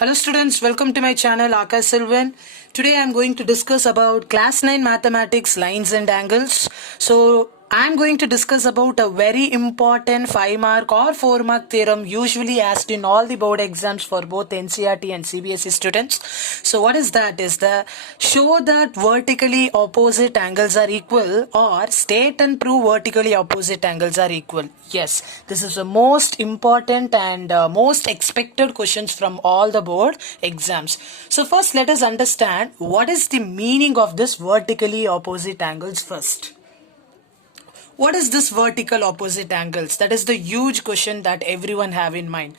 Hello students, welcome to my channel Akash Silvan. Today I am going to discuss about class 9 mathematics lines and angles. So I am going to discuss about a very important 5 mark or 4 mark theorem usually asked in all the board exams for both NCERT and CBSE students. So what is that? Is the show that vertically opposite angles are equal or state and prove vertically opposite angles are equal. Yes, this is the most important and most expected questions from all the board exams. So first let us understand what is the meaning of this vertically opposite angles first. What is this vertical opposite angles? That is the huge question that everyone have in mind.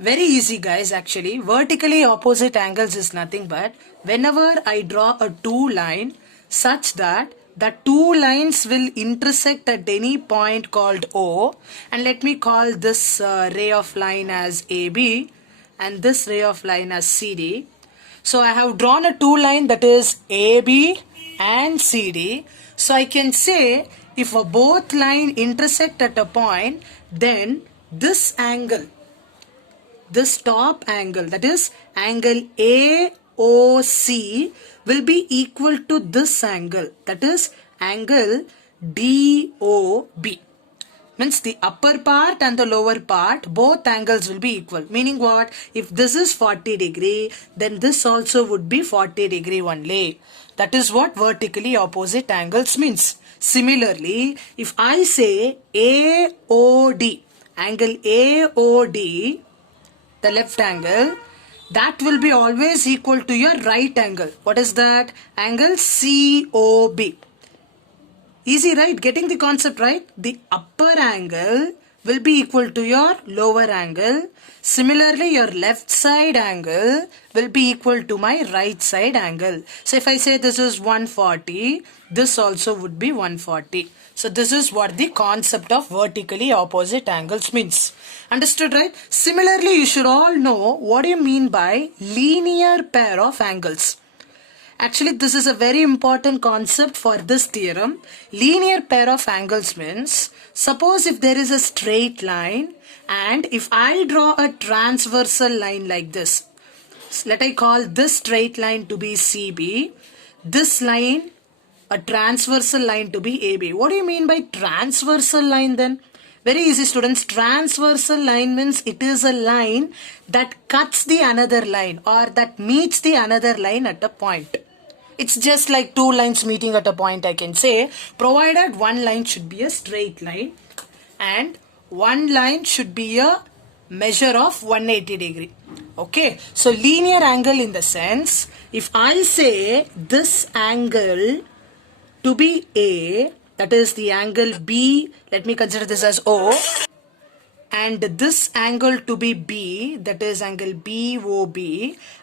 Very easy guys, actually. Vertically opposite angles is nothing but whenever I draw a two line such that the two lines will intersect at any point called O, and let me call this ray of line as AB and this ray of line as CD. So I have drawn a two line that is AB and CD. So I can say if both line intersect at a point, then this angle, this top angle, that is angle AOC, will be equal to this angle, that is angle DOB. Means the upper part and the lower part, both angles will be equal. Meaning what? If this is 40 degree, then this also would be 40 degree only. That is what vertically opposite angles means. Similarly, if I say AOD, angle AOD, the left angle, that will be always equal to your right angle. What is that? Angle COB. Easy, right? Getting the concept right? The upper angle will be equal to your lower angle. Similarly, your left side angle will be equal to my right side angle. So if I say this is 140, this also would be 140. So this is what the concept of vertically opposite angles means. Understood, right? Similarly, you should all know what do you mean by linear pair of angles. Actually, this is a very important concept for this theorem. Linear pair of angles means, suppose if there is a straight line and if I draw a transversal line like this, let I call this straight line to be CB, this line a transversal line to be AB. What do you mean by transversal line then? Very easy students, transversal line means it is a line that cuts the another line or that meets the another line at a point. It's just like two lines meeting at a point, I can say, provided one line should be a straight line and one line should be a measure of 180 degree. Okay, so linear angle in the sense, if I say this angle to be A, that is the angle B, let me consider this as O, and this angle to be B, that is angle BOB,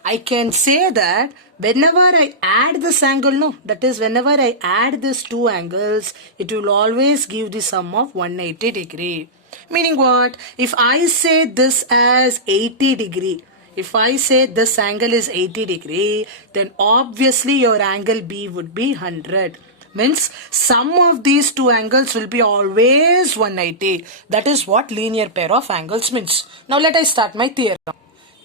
I can say that whenever I add this angle, no, that is whenever I add these two angles, it will always give the sum of 180 degree. Meaning what? If I say this as 80 degree, if I say this angle is 80 degree, then obviously your angle B would be 100. Means sum of these two angles will be always 180. That is what linear pair of angles means. Now let us start my theorem.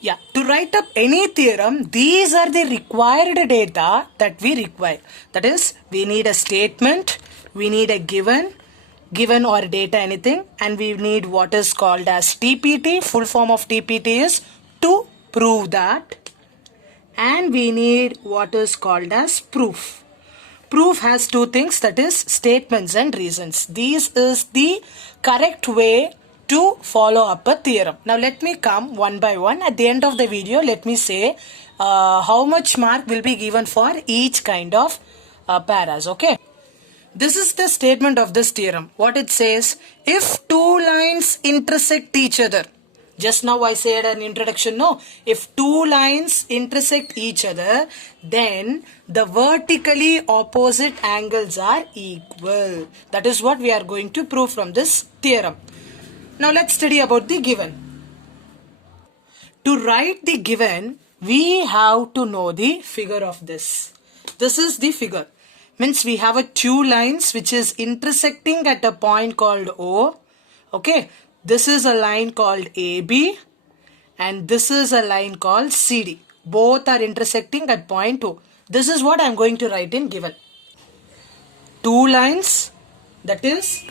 Yeah, to write up any theorem, these are the required data that we require. That is, we need a statement, we need a given or data anything, and we need what is called as TPT. Full form of TPT is to prove that, and we need what is called as proof. Proof has two things, that is statements and reasons. This is the correct way to follow up a theorem. Now let me come one by one. At the end of the video, let me say how much mark will be given for each kind of paras. Okay. This is the statement of this theorem. What it says, if two lines intersect each other. Just now I said an introduction, no. If two lines intersect each other, then the vertically opposite angles are equal. That is what we are going to prove from this theorem. Now let's study about the given. To write the given, we have to know the figure of this. This is the figure. Means we have a two lines which is intersecting at a point called O. Okay. This is a line called AB and this is a line called CD. Both are intersecting at point O. This is what I am going to write in given. Two lines, that is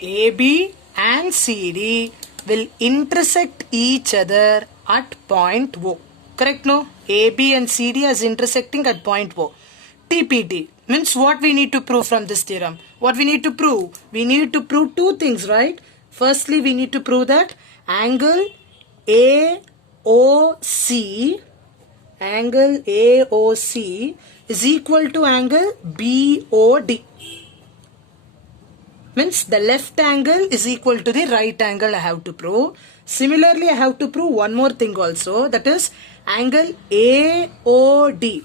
AB and CD, will intersect each other at point O. Correct, no? AB and CD is intersecting at point O. TPT means what we need to prove from this theorem. What we need to prove? We need to prove two things, right? Firstly, we need to prove that angle AOC is equal to angle BOD. Means the left angle is equal to the right angle I have to prove. Similarly, I have to prove one more thing also, that is angle AOD,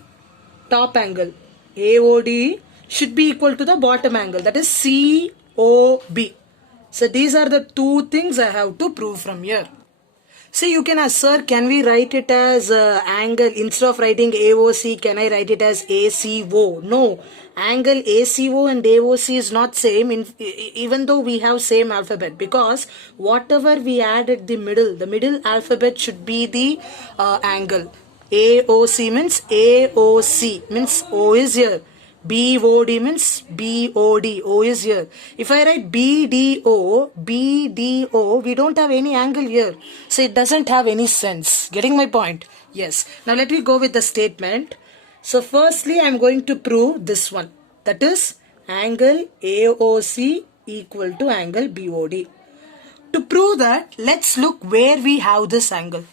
top angle AOD should be equal to the bottom angle, that is COB. So these are the two things I have to prove from here. So you can ask, sir, can we write it as angle, instead of writing AOC, can I write it as ACO? No, angle ACO and AOC is not same even though we have same alphabet, because whatever we add at the middle alphabet should be the angle. AOC means AOC means O is here. BOD means BOD, O is here. If I write BDO, we don't have any angle here. So it doesn't have any sense. Getting my point? Yes. Now let me go with the statement. So firstly, I am going to prove this one. That is angle AOC equal to angle BOD. To prove that, let's look where we have this angle.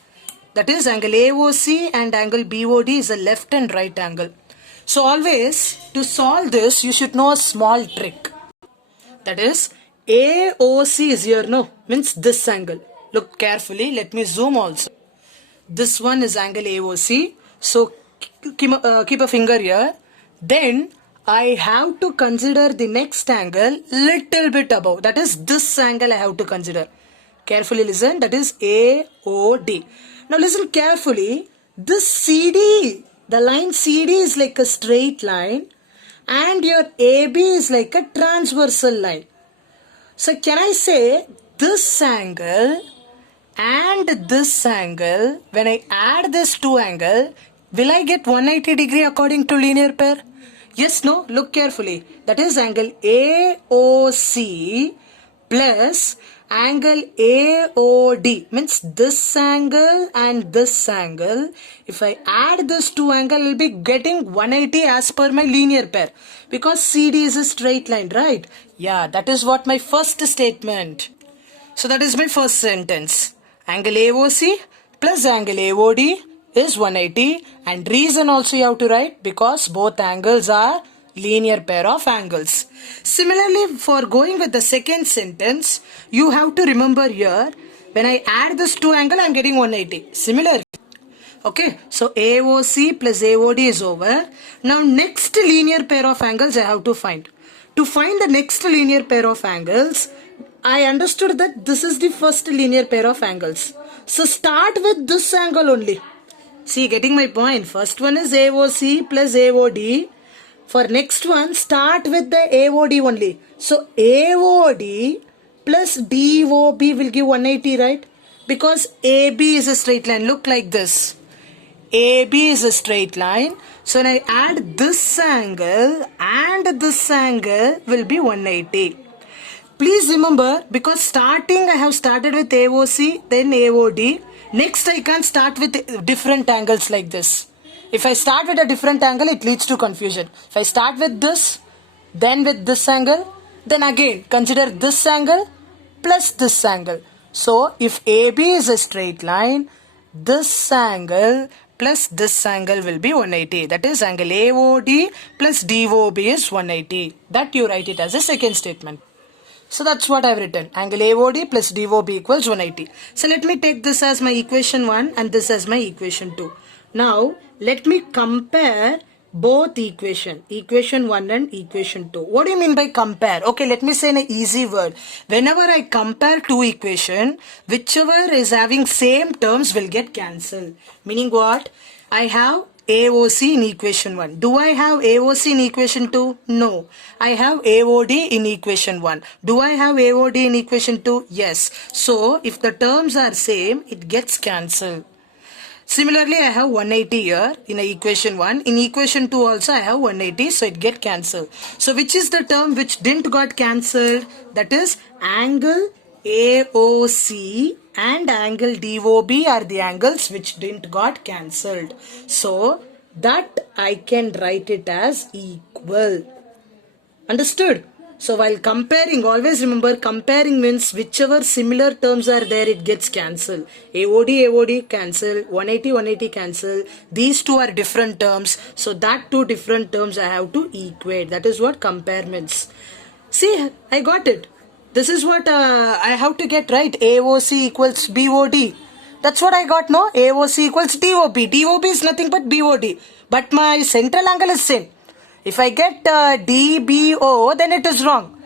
That is angle AOC and angle BOD is a left and right angle. So always, to solve this, you should know a small trick. That is, AOC is here, no? Means this angle. Look carefully, let me zoom also. This one is angle AOC. So, keep a finger here. Then, I have to consider the next angle little bit above. That is, this angle I have to consider. Carefully listen, that is AOD. Now listen carefully, this CD, the line CD is like a straight line and your AB is like a transversal line. So can I say this angle and this angle, when I add this two angle, will I get 180 degree according to linear pair? Yes, no? Look carefully. That is angle AOC plus angle AOD means this angle and this angle. If I add this two angle, I will be getting 180 as per my linear pair, because CD is a straight line, right? Yeah, that is what my first statement. So that is my first sentence. Angle AOC plus angle AOD is 180, and reason also you have to write, because both angles are linear pair of angles. Similarly, for going with the second sentence, you have to remember here, when I add this two angle, I am getting 180. Similarly, okay, so AOC plus AOD is over. Now next linear pair of angles I have to find. To find the next linear pair of angles, I understood that this is the first linear pair of angles. So start with this angle only. See, getting my point. First one is AOC plus AOD. For next one, start with the AOD only. So AOD plus DOB will give 180, right? Because AB is a straight line. Look like this. AB is a straight line. So when I add this angle and this angle will be 180. Please remember, because starting I have started with AOC, then AOD. Next I can start with different angles like this. If I start with a different angle, it leads to confusion. If I start with this, then with this angle, then again consider this angle plus this angle. So if AB is a straight line, this angle plus this angle will be 180. That is angle AOD plus DOB is 180. That you write it as a second statement. So that's what I've written. Angle AOD plus DOB equals 180. So let me take this as my equation 1 and this as my equation 2. Now let me compare both equation 1 and equation 2. What do you mean by compare? Okay, let me say in an easy word. Whenever I compare two equations, whichever is having same terms will get cancelled. Meaning what? I have AOC in equation 1. Do I have AOC in equation 2? No. I have AOD in equation 1. Do I have AOD in equation 2? Yes. So, if the terms are same, it gets cancelled. Similarly, I have 180 here in equation 1. In equation 2 also I have 180, so it get cancelled. So which is the term which didn't got cancelled? That is angle AOC and angle DOB are the angles which didn't got cancelled. So that I can write it as equal. Understood? So while comparing, always remember comparing means whichever similar terms are there, it gets cancelled. AOD cancel, 180 cancel. These two are different terms. So that two different terms I have to equate. That is what compare means. See, I got it. This is what I have to get right. AOC equals BOD. That's what I got, no? AOC equals DOB. DOB is nothing but BOD. But my central angle is same. If I get DBO, then it is wrong.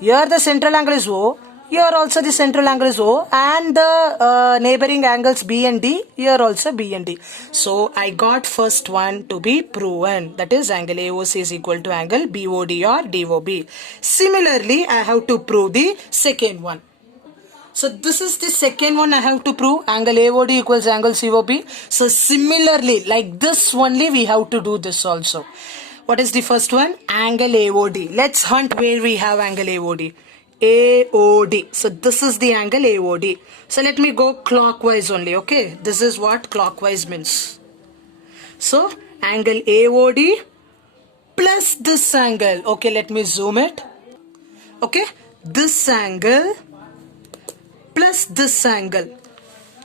Here the central angle is O. Here also the central angle is O. And the neighboring angles B and D. Here also B and D. So I got first one to be proven. That is angle AOC is equal to angle BOD or DOB. Similarly, I have to prove the second one. So this is the second one I have to prove. Angle AOD equals angle COB. So similarly, like this only we have to do this also. What is the first one? Angle AOD. Let's hunt where we have angle AOD. AOD. So this is the angle AOD. So let me go clockwise only. Okay. This is what clockwise means. So angle AOD plus this angle. Okay. Let me zoom it. Okay. This angle plus this angle.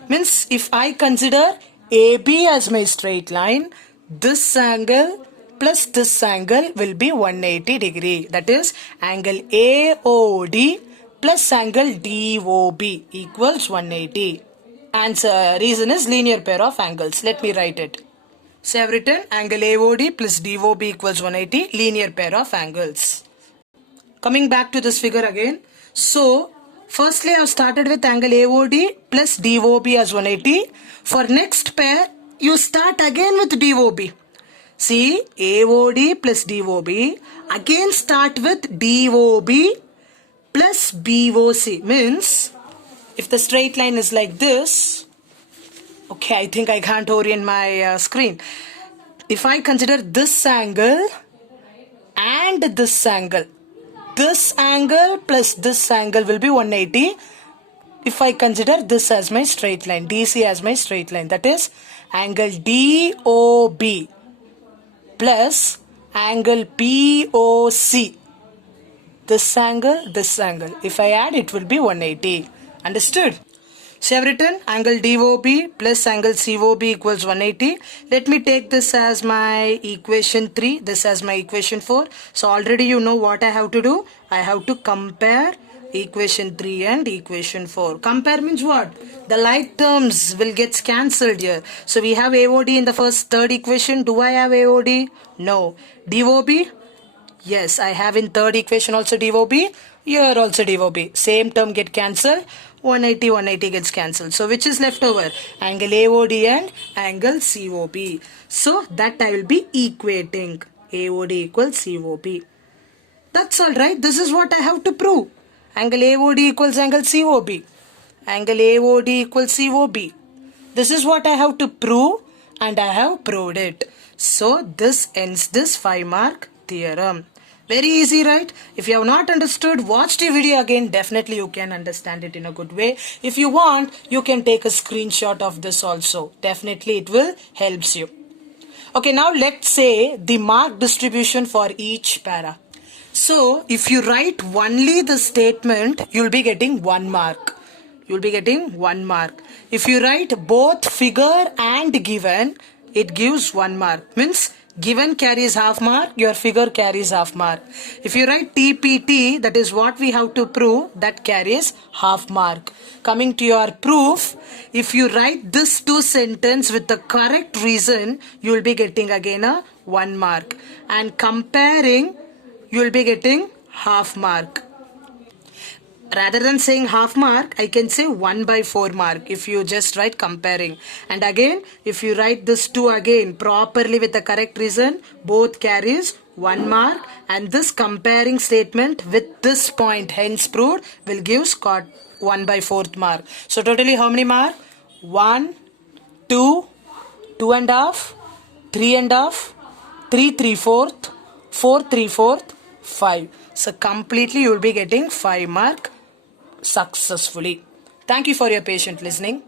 Means if I consider AB as my straight line, this angle plus this angle will be 180 degree. That is angle AOD plus angle DOB equals 180. Answer reason is linear pair of angles. Let me write it. So I have written angle AOD plus DOB equals 180, linear pair of angles. Coming back to this figure again. So firstly I have started with angle AOD plus DOB as 180. For next pair you start again with DOB. See, AOD plus DOB, again start with DOB plus BOC. Means, if the straight line is like this, okay, I think I can't orient my screen. If I consider this angle and this angle plus this angle will be 180. If I consider this as my straight line, DC as my straight line, that is angle DOB plus angle POC. This angle. If I add, it will be 180. Understood? So I have written angle DOB plus angle COB equals 180. Let me take this as my equation 3. This as my equation 4. So already you know what I have to do. I have to compare equation 3 and equation 4. Compare means what? The like terms will get cancelled here. So we have AOD in the third equation. Do I have AOD? No. DOB? Yes, I have in third equation also DOB. Here also DOB. Same term get cancelled. 180 gets cancelled. So which is left over? Angle AOD and angle COB. So that I will be equating. AOD equals COB. That's all right. This is what I have to prove. Angle AOD equals angle COB. Angle AOD equals COB. This is what I have to prove and I have proved it. So this ends this 5-mark theorem. Very easy, right? If you have not understood, watch the video again. Definitely you can understand it in a good way. If you want, you can take a screenshot of this also. Definitely it will helps you. Okay, now let's say the mark distribution for each para. So if you write only the statement, you'll be getting 1 mark. You'll be getting 1 mark. If you write both figure and given, it gives 1 mark. Means given carries half mark, your figure carries half mark. If you write TPT, that is what we have to prove, that carries half mark. Coming to your proof, if you write this 2 sentence with the correct reason, you will be getting again a 1 mark. And comparing, you will be getting half mark. Rather than saying half mark, I can say 1/4 mark if you just write comparing. And again, if you write this 2 again properly with the correct reason, both carries 1 mark. And this comparing statement with this point, hence proved, will give 1/4 mark. So totally how many mark? 1, 2, 2.5, 3.5, 3 3/4, 4 3/4, 5. So completely you will be getting 5 mark successfully. Thank you for your patient listening.